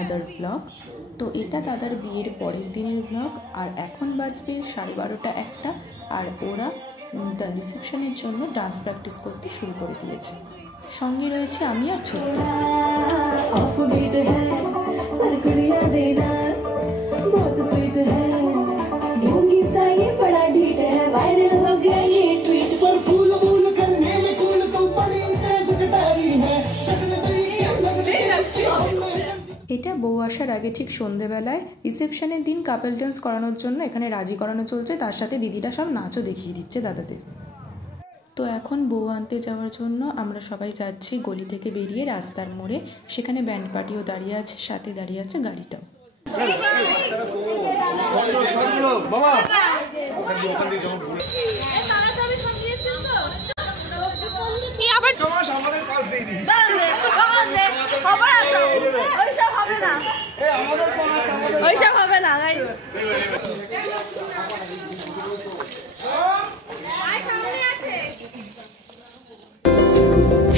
Another blog. তো এটা দাদার বিয়ের পরের দিনের ব্লগ। আর এখন বাজবে 12:30 একটা, আর ওরা রিসেপশনের জন্য ডান্স প্র্যাকটিস করতে শুরু করে দিয়েছে। সঙ্গে রয়েছে আমি আর ছোট্ট। এটা বউ আসার আগে ঠিক সন্ধেবেলায় রিসেপশনের দিন কাপল ডান্স করানোর জন্য এখানে রাজি করানো চলছে, তার সাথে দিদিরা সব নাচও দেখিয়ে দিচ্ছে দাদাদের। তো এখন বউ আনতে যাওয়ার জন্য আমরা সবাই যাচ্ছি গলি থেকে বেরিয়ে রাস্তার মোড়ে। সেখানে ব্যান্ড পার্টিও দাঁড়িয়ে আছে, সাথে দাঁড়িয়ে আছে গাড়িটাও।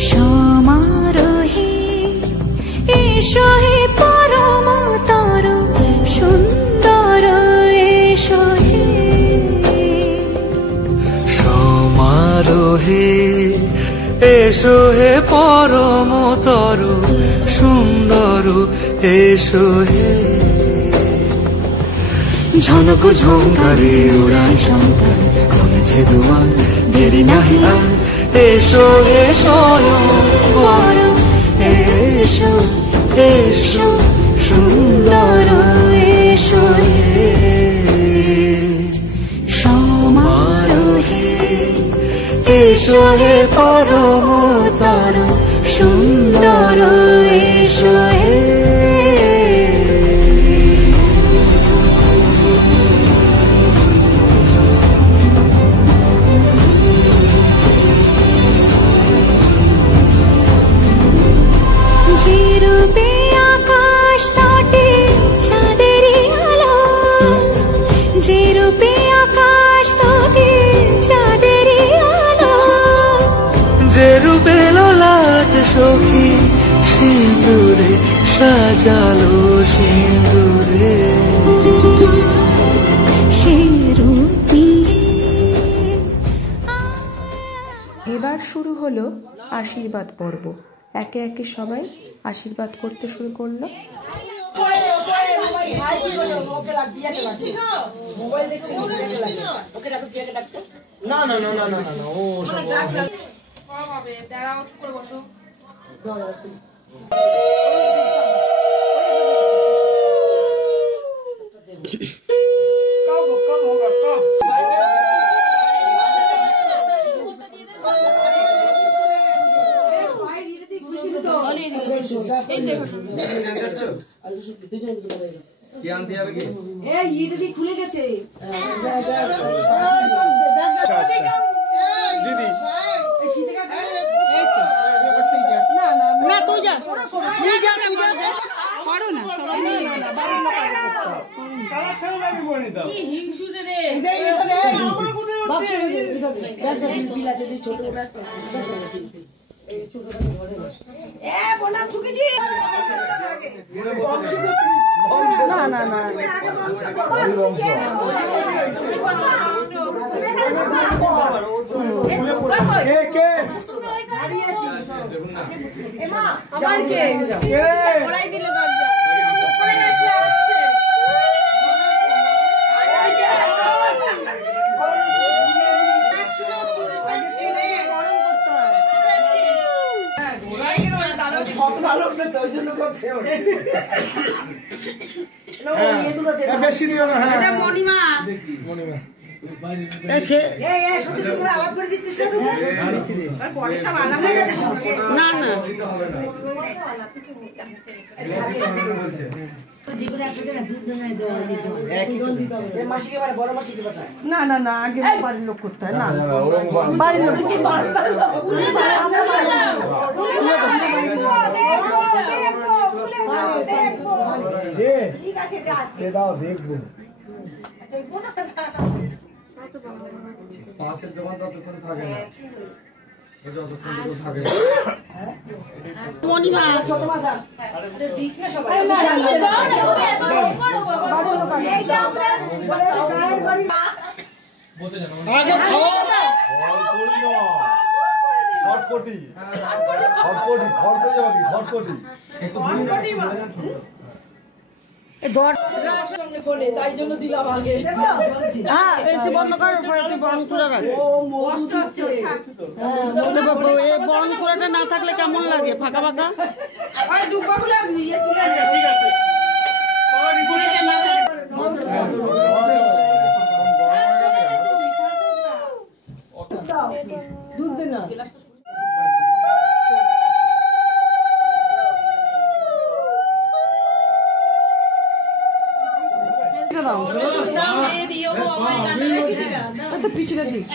সমারোহে এসো হে পরম তর সুন্দর, এসো হে সমারোহে এসো হে পরম তর সুন্দর, এসো হে ঝনক ঝঙ্কারে উড়ায় শঙ্কর, কমেছে দুয়ার দেরি নাহি আর, এসো হে স্বয়ংবর, এসো এসো সুন্দর, এসো হে সমারোহে এসো হে পরম তর সুন্দর, এসো হে যেরূপে আকাশ তটে চাঁদেরই আলো, যেরূপে আকাশ তটে চাঁদেরই আলো, যেরূপে লোলাট সখী সিঁদুরে সাজালো সিঁদুরে, সেরূপী। এবার শুরু হলো আশীর্বাদ পর্ব। একে একে সবাই আশীর্বাদ করতে শুরু করলো। খুলে গেছে দিদি, না তুই যা, তুই যা, তুই যা, করো না সবাই বাড়ির লোক আগে করতে কারা ছেড়ে যাবি বনি দাও কি হিংসুরে রে আমার কোথায় হচ্ছে বিল আছে দি ছোট ব্যাগ এই ছোটটা ঘরে বসে এ বোনা ঠুকেছি না না না কে কে এমা আমার কে ওরাই দিল দরজা উপরে গেছে আসছে কত ভালো তো ওই জন্য করছে বেশি দিও না। হ্যাঁ এটা মনিমা মনিমা না না না না না আগে বাড়ির লোক করতে হয় না বাড়ির লোক দেখবো পাশের দোকান ততক্ষণ থাকে না, যতক্ষণ থাকে মণিমা তাই জন্য দিলাম আগে। হ্যাঁ এসি বন্ধ কর, বরণ খোলা রাখ। বরণ খোলাটা না থাকলে কেমন লাগে? ফাঁকা ফাঁকা। দুধ দে না। পিছনে দিক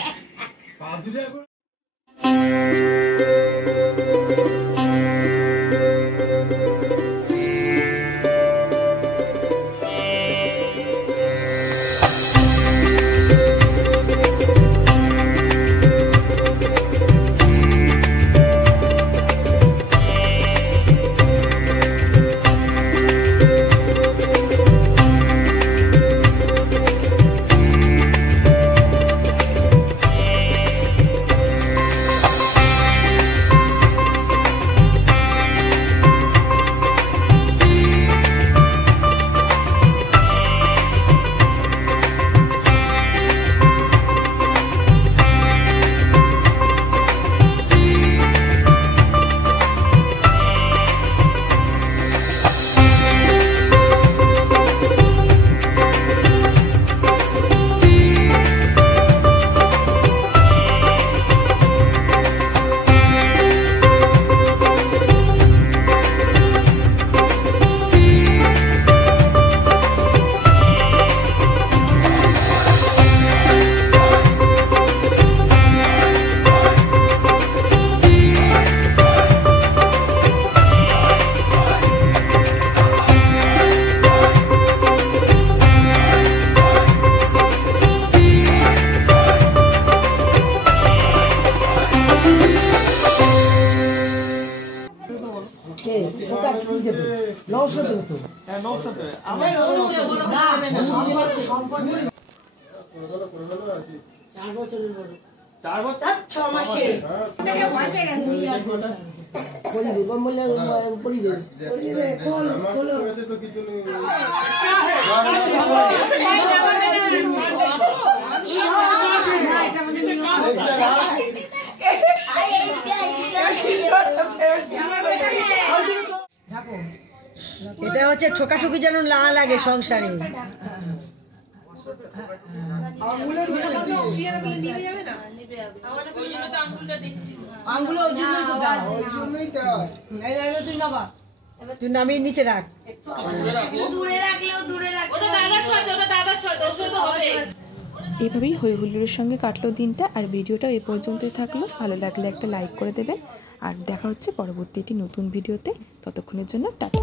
এটা হচ্ছে ঠোকাঠুকি যেন না লাগে সংসারে। তুই নামিয়ে নিচে রাখ। এভাবেই হই হুল্লোড়ের সঙ্গে কাটলো দিনটা। আর ভিডিওটা এই পর্যন্তই থাকলো। ভালো লাগলে একটা লাইক করে দেবেন। আর দেখা হচ্ছে পরবর্তী একটি নতুন ভিডিওতে। ততক্ষণের জন্য টাটা।